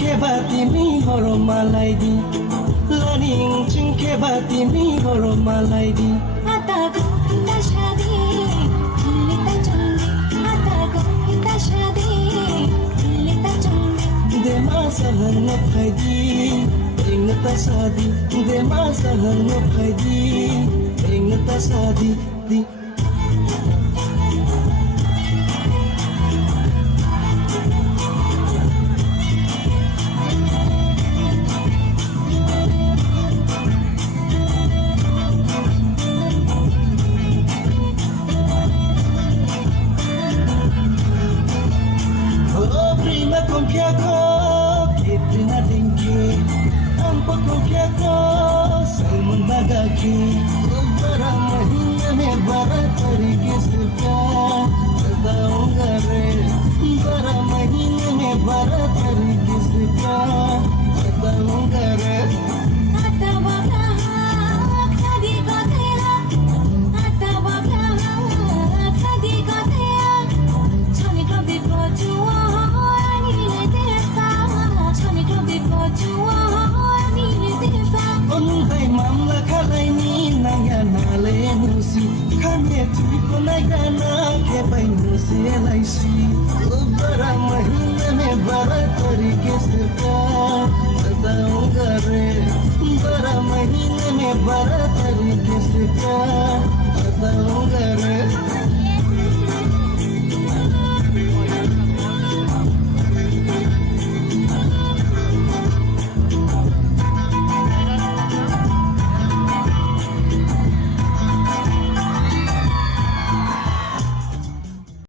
खेबा तिमी हरो मलाई दि लनिङ चिङ खेबा तिमी हरो मलाई दि आता गोविंदा शादी लिता चुंगी आता गोविंदा शादी लिता चुंगी दे मा सहर न फैदी इंग त शादी दे मा सहर न फैदी इंग त शादी दी confiaco que plena dengue ampo confiaco salmon bagaki bara mahina mein bara tarike se pyar bataunga re bara mahina mein bara tarike se pyar bataunga re आता बाबा कधी गातेला आता बाबा कधी गातेला छानी कभी पहुंचुआ Onday mamla khalai ni naya nale nusi khane tuiko naya na ke bai nusi laisi bara mahina mein bara tarike se pyar bataunga re bara mahina mein bara tarike se pyar bataunga re